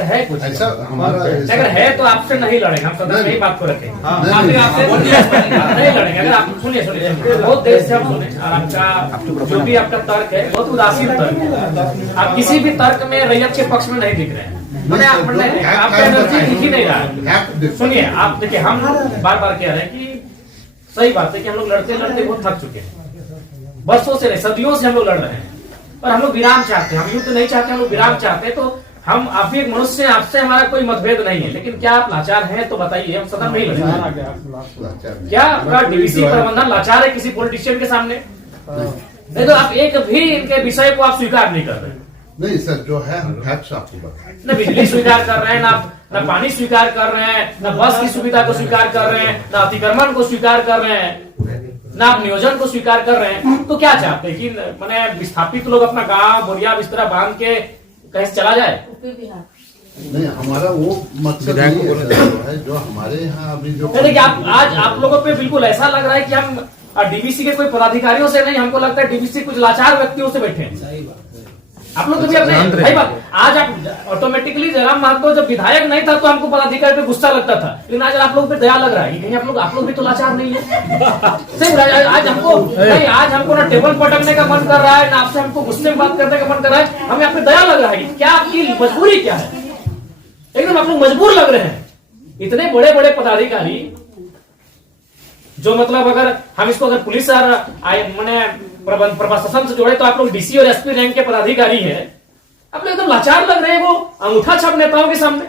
ऐसा है कुछ ऐसा हमारा अगर है तो आपसे नहीं लड़ेंगे, हम सदन में ही बात को रखेंगे। आपसे नहीं लड़ेंगे। अगर आप सुनिए बहुत देर से हम सुने और आपका जो भी आपका तर्क है बहुत उदासीन तर्क है। आप किसी भी तर्क में रैयत के पक्ष में नहीं दिख रहे हैं, मैंने आपका एनर्जी दिख ही नहीं रहा है। सुनिए आप देखिए, हम बार बार कह रहे हैं कि सही बात है कि हम लोग लड़ते लड़ते बहुत थक चुके हैं, बरसों से नहीं सदियों से हम लोग लड़ रहे हैं, और हम लोग विराम चाहते हैं। हम युद्ध नहीं चाहते, हम लोग विराम चाहते हैं। तो हम आप भी एक मनुष्य हैं, आपसे हमारा कोई मतभेद नहीं है, लेकिन क्या आप लाचार हैं तो बताइए, हम सदन में ही लड़ेंगे। क्या आपका डीवीसी प्रबंधन लाचार है किसी पॉलिटिशियन के सामने? नहीं तो आप एक भी इनके विषय को आप स्वीकार नहीं कर रहे हैं। नहीं सर, जो है हम फैक्ट्स आपको बताएं। न बिजली स्वीकार कर रहे हैं, न पानी स्वीकार कर रहे हैं, न बस की सुविधा को स्वीकार कर रहे हैं, न अतिक्रमण को स्वीकार कर रहे हैं, ना आप नियोजन को स्वीकार कर रहे हैं। तो क्या चाहते हैं कि मैंने विस्थापित लोग अपना गांव बोरिया बिस्तरा बांध के कहीं से चला जाए? नहीं, हमारा वो मकसद नहीं है जो हमारे यहाँ अभी जो आज आप लोगों पे बिल्कुल ऐसा लग रहा है कि हम डीवीसी के कोई पदाधिकारियों से नहीं, हमको लगता है डीवीसी कुछ लाचार व्यक्तियों से बैठे हैं। आप लोग कभी अपने भाई बात, आज आप ऑटोमेटिकली जयराम महतो जब विधायक नहीं था तो हमको पदाधिकारी पे गुस्सा लगता था, लेकिन आज आप लोग पे दया लग रहा है कि कहीं आप लोग भी तो लाचार नहीं है। आज हमको नहीं, आज हमको ना टेबल पटकने का मन कर रहा है, ना आपसे हमको गुस्से में बात करने का मन कर रहा है, हमें आप पे दया लग रहा है। क्या आपकी मजबूरी क्या है? एकदम आप लोग मजबूर लग रहे हैं। इतने बड़े बड़े पदाधिकारी जो मतलब अगर हम इसको अगर पुलिस और मैंने प्रशासन से जोड़े तो आप लोग डीसी और एसपी रैंक के पदाधिकारी हैं, आप लोग एकदम लाचार लग रहे हैं वो अंगूठा छाप नेताओं के सामने।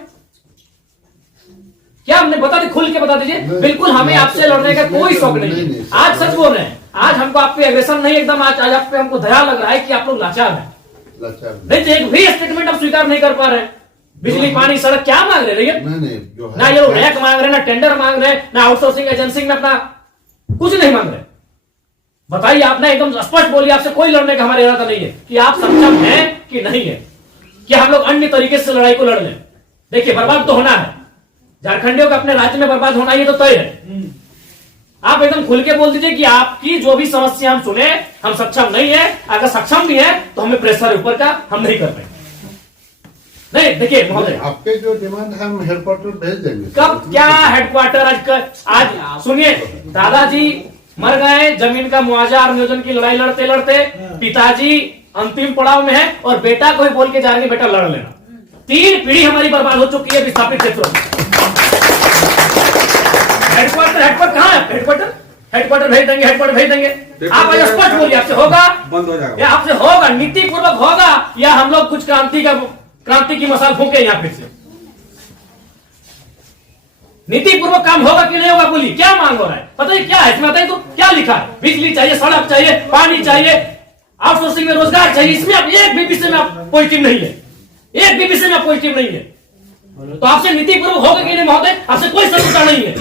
क्या हमने बता दी, खुल के बता दीजिए। बिल्कुल हमें आपसे लड़ने का कोई शौक नहीं। आज सच बोल रहे हैं, आज हमको आप पे एग्रेशन नहीं, एकदम आज आप पे हमको दया लग रहा है कि आप लोग लाचार हैं। नहीं तो एक भी स्टेटमेंट आप स्वीकार नहीं कर पा रहे हैं। बिजली पानी सड़क क्या मांग रहे हैं? ना ये लोग रैक मांग रहे हैं, ना टेंडर मांग रहे हैं, ना आउटसोर्सिंग एजेंसी में अपना कुछ नहीं मांग रहे। बताइए, आपने एकदम स्पष्ट बोलिए, आपसे कोई लड़ने का हमारा इरादा नहीं है कि आप सक्षम हैं कि नहीं है, कि हम लोग अन्य तरीके से लड़ाई को लड़ लें। देखिए, बर्बाद तो होना है, झारखंडियों का अपने राज्य में बर्बाद होना ये तो तय है। आप एकदम खुल के बोल दीजिए कि आपकी जो भी समस्या हम सुने, हम सक्षम नहीं है। अगर सक्षम भी है तो हमें प्रेशर ऊपर का हम नहीं कर पाएंगे। नहीं देखिए महोदय, आपके जो डिमांड है हम हेडक्वार्टर भेज देंगे। कब क्या हेडक्वार्टर? आज सुनिए, दादाजी मर गए, जमीन का मुआवजा और नियोजन की लड़ाई लड़ते लड़ते पिताजी अंतिम पड़ाव में है, और बेटा को ही बोल के जा रहे बेटा लड़ लेना। 3 पीढ़ी हमारी बर्बाद हो चुकी है विस्थापित क्षेत्रों में। हेडक्वार्टर कहाँ है? हेडक्वार्टर भेज देंगे, हेडक्वार्टर भेज देंगे। आप आज स्पष्ट बोलिए, आपसे होगा बंद हो जाएगा, या आपसे होगा नीति पूर्वक होगा, या हम लोग कुछ क्रांति की मसाल फूके यहाँ फिर से? नीति पूर्वक काम होगा कि नहीं होगा? बोलिए, क्या मांग हो रहा है? पता है क्या है इसमें? बताइए तो क्या लिखा है? बिजली चाहिए, सड़क चाहिए, पानी चाहिए, आउटसोर्सिंग में रोजगार चाहिए। इसमें आप एक भी विषय में आप पॉजिटिव नहीं है, एक भी विषय में आप पॉजिटिव नहीं है। तो आपसे नीति पूर्वक होगा कि नहीं महोदय? आपसे कोई शत्रुता नहीं है।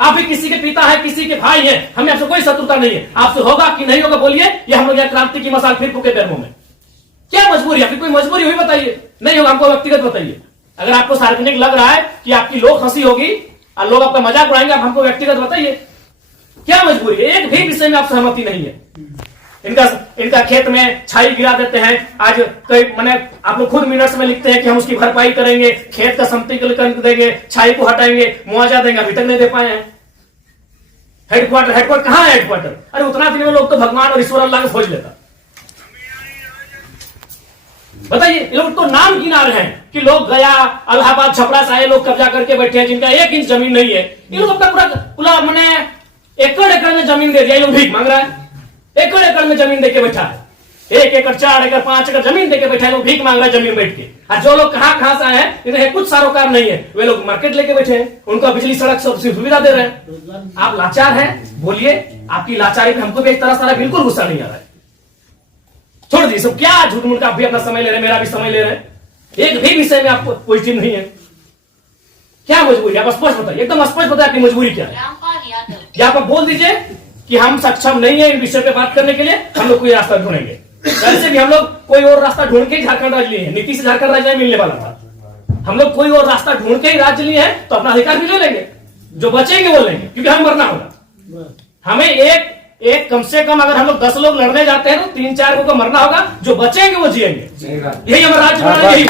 आप भी किसी के पिता है, किसी के भाई है, हमें आपसे कोई शत्रुता नहीं है। आपसे होगा कि नहीं होगा बोलिए, या हम लोग यहाँ क्रांति की मसाल फिर फूके पैरों में? क्या मजबूरी है? आपकी कोई मजबूरी हुई बताइए, नहीं होगा हमको व्यक्तिगत बताइए। अगर आपको सार्वजनिक लग रहा है कि आपकी लोग हंसी होगी और लोग आपका मजाक उड़ाएंगे, आप हमको व्यक्तिगत बताइए क्या मजबूरी है? एक भी विषय में आप सहमति नहीं है। इनका खेत में छाई गिरा देते हैं, आज कई मैंने आप लोग खुद मिनट्स में लिखते हैं कि हम उसकी भरपाई करेंगे, खेत का समतलीकरण देंगे, छाई को हटाएंगे, मुआवजा देंगे, अभी तक नहीं दे पाए हैं। हेडक्वार्टर कहाँ है? हेडक्वार्टर अरे उतना दिन में लोग तो भगवान और ईश्वर अल्लाह को खोज लेता। बताइए, ये लोग तो नाम गिना रहे हैं कि लोग गया इलाहाबाद छपरा से लोग कब्जा करके बैठे हैं, जिनका 1 इंच जमीन नहीं है। ये लोग अपना पूरा मैंने एकड़ में जमीन दे दिया, ये लोग भीख मांग रहा है। एकड़ में जमीन देके बैठा है, 1 एकड़ 4 एकड़ 5 एकड़ जमीन देके बैठा है, लोग भीख मांग रहा है जमीन बैठ के। और जो लोग कहाँ से आए हैं, इन्हें कुछ सारोकार नहीं है, वे लोग मार्केट लेके बैठे हैं, उनको बिजली सड़क सब सुविधा दे रहे हैं। आप लाचार हैं, बोलिए। आपकी लाचारी पे हमको भी एक तरह से बिल्कुल गुस्सा नहीं आ रहा है। छोड़ दीजिए सब, क्या झूठ मूठ का आप भी अपना समय ले रहे हैं, मेरा भी समय ले रहे हैं। एक भी विषय में आपको पॉजिटिव नहीं है। क्या मजबूरी? आप स्पष्ट बताइए, एकदम स्पष्ट बताइए आपकी मजबूरी क्या है। या आप बोल दीजिए कि हम सक्षम नहीं है इन विषय पे बात करने के लिए, हम लोग कोई रास्ता ढूंढेंगे। वैसे भी हम लोग कोई और रास्ता ढूंढ के झारखंड राज्य लिए हैं, नीति से झारखंड राज्य नहीं मिलने वाला था। हम लोग कोई और रास्ता ढूंढ के ही राज्य लिए हैं, तो अपना अधिकार भी ले लेंगे, जो बचेंगे वो लेंगे, क्योंकि हम मरना होगा। हमें एक कम से कम अगर हम लोग 10 लोग लड़ने जाते हैं तो 3-4 को मरना होगा, जो बचेंगे वो जिएंगे। यही हमारा राज्य बनाना, यही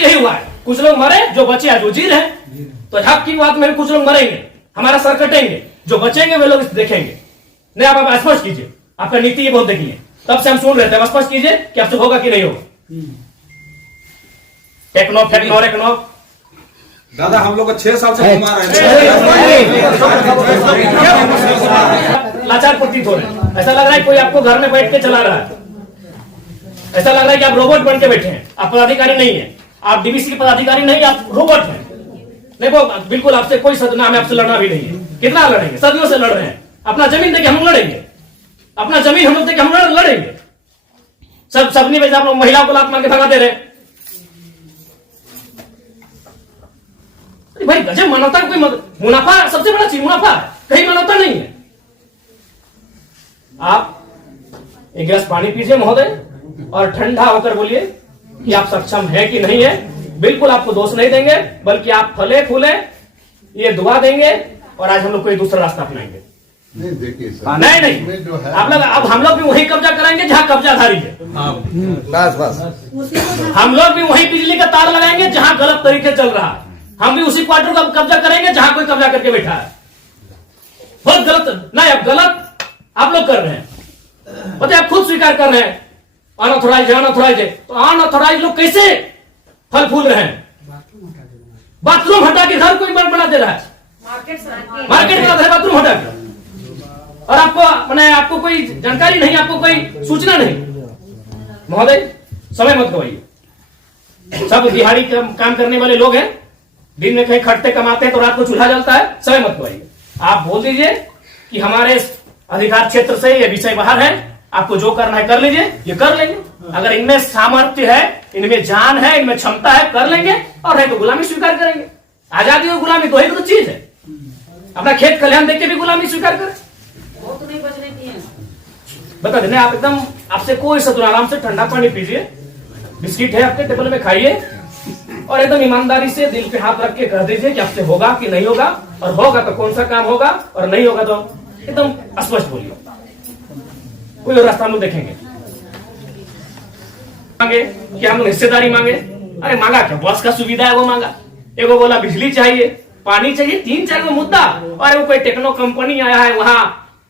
यही हुआ है, कुछ लोग मरे, जो बचे आज वो जी रहे हैं। तो हक की बात में कुछ लोग मरेंगे, हमारा सर कटेंगे, जो बचेंगे वे लोग देखेंगे। नहीं, आप स्पष्ट कीजिए, आपका नीति ये बहुत देखिए, तब से हम सुन रहे थे, स्पष्ट कीजिए कि आपसे होगा कि नहीं होगा। टेक्नो फेक्नो रेक्नो दादा हम लोग को 6 साल से घुमा रहे हैं। लाचार प्रतीत हो रहे हैं, ऐसा लग रहा है कोई आपको घर में बैठ के चला रहा है, ऐसा लग रहा है कि आप रोबोट बन के बैठे हैं, आप पदाधिकारी नहीं है, आप डीवीसी के पदाधिकारी नहीं, आप रोबोट हैं। नहीं वो बिल्कुल आपसे कोई सदना में आपसे लड़ना भी नहीं है, कितना लड़ेंगे, सदियों से लड़ रहे हैं, अपना जमीन देके हम लड़ेंगे, अपना जमीन हम लोग देके हम लड़ेंगे। सबनी वजह आप लोग महिलाओं को लात मार के भगा दे रहे। भाई गजब, मानवता का कोई मुनाफा सबसे बड़ा चीज मुनाफा है, कहीं मानवता नहीं है। आप एक गिलास पानी पीजिए महोदय और ठंडा होकर बोलिए कि आप सक्षम है कि नहीं है। बिल्कुल आपको दोष नहीं देंगे, बल्कि आप फले फूले ये दुआ देंगे और आज हम लोग कोई दूसरा रास्ता अपनाएंगे। नहीं देखिए सर, नहीं जो है आप लोग, अब हम लोग भी वही कब्जा कराएंगे जहां कब्जाधारी है। बस बस हम लोग भी वही बिजली का तार लगाएंगे जहां गलत तरीके चल रहा है। हम भी उसी क्वार्टर को कब्जा करेंगे जहां कोई कब्जा करके बैठा है। बहुत गलत, नहीं अब गलत आप लोग कर रहे हैं, पता है, आप खुद स्वीकार कर रहे हैं अनऑथोराइज है। तो अनऑथोराइज लोग कैसे फल फूल रहे हैं? बाथरूम हटा के घर कोई बना दे रहा है, मार्केट बना दे रहा है बाथरूम हटा के, और आपको मैंने आपको कोई जानकारी नहीं, आपको कोई सूचना नहीं। महोदय समय मत गवाइए, सब दिहाड़ी काम करने वाले लोग हैं, दिन में कहीं खटते कमाते हैं तो रात को चूल्हा जलता है, समय मत गवाइए। आप बोल दीजिए कि हमारे अधिकार क्षेत्र से ये विषय बाहर है, आपको जो करना है कर लीजिए, ये कर लेंगे। अगर इनमें सामर्थ्य है, इनमें जान है, इनमें क्षमता है, कर लेंगे, और है तो गुलामी स्वीकार करेंगे। आजादी और गुलामी दो ही तो चीज है। अपना खेत खलिहान देख के भी गुलामी स्वीकार करें, वो तो नहीं बचने की है। बता देने आप एकदम, आपसे कोई सतुर, आराम से ठंडा पानी पीजिए, बिस्किट है आपके टेबल में खाइए, और एकदम ईमानदारी से दिल पे हाथ रख के कह दीजिए कि आपसे होगा कि नहीं होगा, और होगा तो कौन सा काम होगा, और नहीं होगा तो एकदम स्पष्ट बोलिए। कोई और रास्ता हम लोग देखेंगे। मांगे कि हम लोग हिस्सेदारी मांगे, अरे मांगा क्या, बस का सुविधा है वो मांगा, एगो बोला बिजली चाहिए, पानी चाहिए, 3-4 गो मुद्दा, और वो कोई टेक्नो कंपनी आया है वहां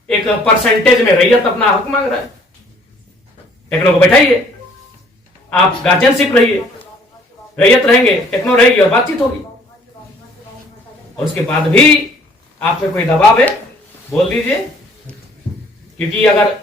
एक परसेंटेज में रैयत अपना हक मांग रहा है। टेक्नो को बैठाइए, आप गार्जियनशिप रहिए, रैयत रहेंगे, टेक्नो रहेगी और बातचीत होगी। और उसके बाद भी आप पे कोई दबाव है, बोल दीजिए, क्योंकि अगर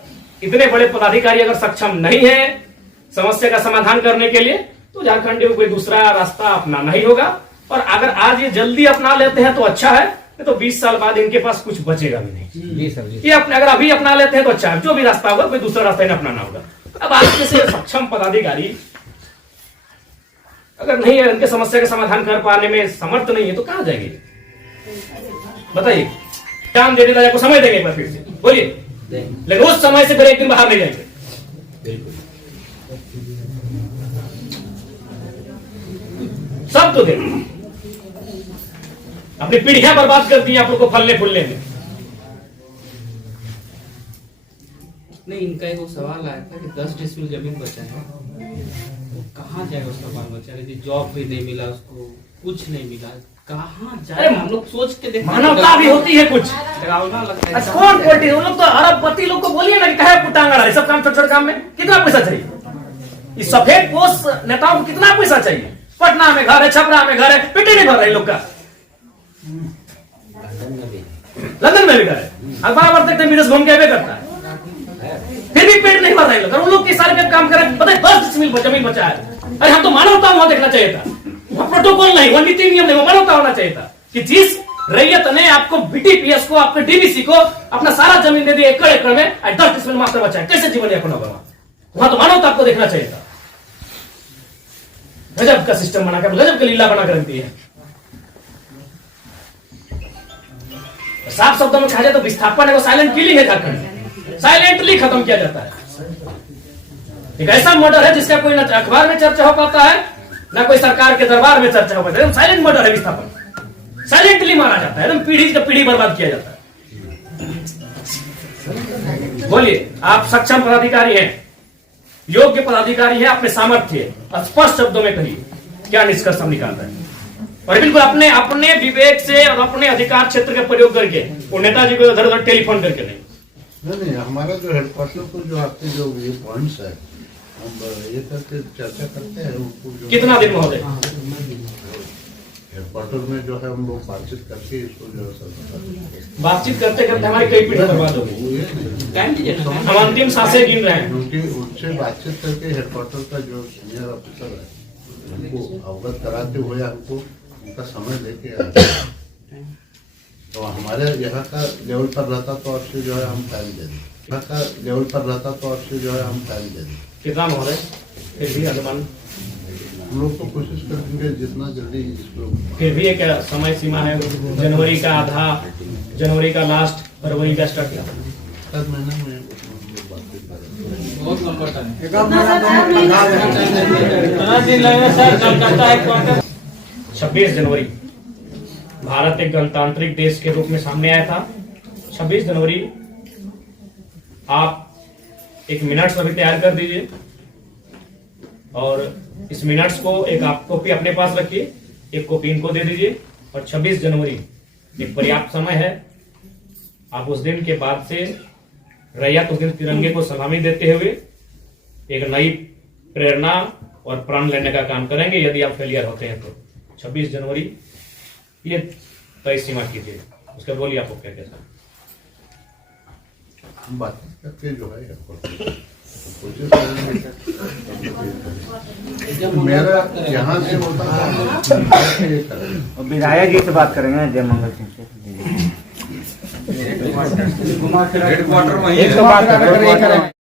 इतने बड़े पदाधिकारी अगर सक्षम नहीं है समस्या का समाधान करने के लिए, तो झारखंड को कोई दूसरा रास्ता अपनाना ही होगा। और अगर आज ये जल्दी अपना लेते हैं तो अच्छा है, नहीं तो 20 साल बाद इनके पास कुछ बचेगा भी नहीं। ये अपने अगर अभी अपना लेते हैं तो अच्छा है, जो भी रास्ता होगा कोई दूसरा रास्ता इन्हें अपनाना होगा। अब आज जैसे सक्षम पदाधिकारी अगर नहीं है, उनके समस्या का समाधान कर पाने में समर्थ नहीं है, तो कहां जाएंगे बताइए? काम देने का आपको समय देंगे एक बार फिर से बोलिए, लेकिन उस समय से फिर एक दिन बाहर नहीं जाएंगे। सब तो देंगे, अपनी पीढ़ियां बर्बाद कर दी आप लोग को फलने फूलने में। नहीं, इनका एक सवाल आया था कि 10 डेसिबल जमीन बचा है, वो कहाँ जाएगा उसका बाल बच्चा? जॉब भी नहीं मिला उसको, कुछ नहीं मिला, कहाँ जाए? हम लोग सोच के देखते, मानवता भी होती है कुछ, डरावना लगता है। कौन पॉलिटिक्स, उन लोग तो अरबपति लोग को बोलिए ना कि कहे कुटांगड़ा है, सब काम छोटे काम में कितना पैसा चाहिए? इस सफेद पोस्ट नेताओं को कितना पैसा चाहिए? पटना में घर है, छपरा में घर है, पेटे नहीं भर रहे लोग का, लंदन में भी घर है, अखबार पढ़ते विदेश घूम के करता है, फिर भी पेट नहीं भर रहे लोग। उन लोग के सारे काम करें, पता है 10 डेसिबल जमीन बचा है। अरे हम तो मानवता वहां देखना चाहिए था, वहां प्रोटोकॉल नहीं, वहां नीति नियम नहीं, वो मानवता होना चाहिए था कि जिस रैयत ने आपको बीटीपीएस को, आपके डीवीसी को अपना सारा जमीन दे दी एकड़ एकड़ में, 10 डेसिबल मात्र बचा है, कैसे जीवन यापन होगा? वहां तो मानवता आपको देखना चाहिए था। गजब का सिस्टम बनाकर, गजब का लीला बनाकर रखती है। साफ शब्दों में कहा जाए तो विस्थापन है, वो साइलेंट किलिंग है झारखंड, साइलेंटली खत्म किया जाता है। एक ऐसा मर्डर है जिसका कोई ना अखबार में चर्चा हो पाता है, ना कोई सरकार के दरबार में चर्चा हो पाता है। साइलेंट मर्डर है विस्थापन, साइलेंटली मारा जाता है, एकदम पीढ़ी से पीढ़ी बर्बाद किया जाता है। बोलिए, आप सक्षम पदाधिकारी हैं, योग्य पदाधिकारी हैं, आप में सामर्थ्य है, स्पष्ट शब्दों में कहिए क्या निष्कर्ष हम निकाल रहे हैं? और बिल्कुल अपने अपने विवेक से और अपने अधिकार क्षेत्र का प्रयोग करके, वो नेताजी को इधर उधर टेलीफोन करके नहीं। नहीं, हमारा जो हेडक्वार्टर को जो आपके जो ये पॉइंट्स है, हम ये करके चर्चा करते हैं उनको जो कितना दिन महोदय? हेडक्वार्टर में जो है हम लोग बातचीत करके इसको जो है सब बातचीत करते करते हमारी कई पीढ़ी बर्बाद हो गई। वो ये नहीं, टाइम दीजिए ना, टाइम। हम अंतिम सांसें गिन रहे हैं। उनकी उनसे बातचीत करके हेडक्वार्टर का जो सीनियर ऑफिसर है उनको अवगत कराते हुए हमको उनका समय लेके आते हैं। तो हमारे यहाँ का लेवल पर रहता तो आपसे जो है हम टाइम दे दें, यहाँ का लेवल पर रहता तो आपसे जो है हम टाइम दे दें। कितना महोदय? फिर भी अनुमान, हम लोग तो कोशिश करेंगे जितना जल्दी इसको। फिर भी एक समय सीमा है, जनवरी का आधा, जनवरी का लास्ट, फरवरी का स्टार्ट। 7 महीने में हम लोग बातचीत करेंगे। बहुत लंबा टाइम। सर 26 जनवरी भारत एक गणतांत्रिक देश के रूप में सामने आया था। 26 जनवरी आप एक मिनट्स अभी तैयार कर दीजिए और इस मिनट्स को एक आप कॉपी अपने पास रखिए, एक कॉपी इनको दे दीजिए। और 26 जनवरी एक पर्याप्त समय है। आप उस दिन के बाद से रैयत उस दिन तिरंगे को सलामी देते हुए एक नई प्रेरणा और प्राण लेने का काम करेंगे। यदि आप फेलियर होते हैं तो 26 जनवरी ये तय सीमा कीजिए। उसके बोलिए आपको क्या कैसा? हम बातचीत करके जो है कोशिश करेंगे। मेरा यहाँ से होता है ये करेंगे। विधायक जी से बात करेंगे, जय मंगल सिंह से। हेडक्वार्टर में ही एक है। तो बात करें।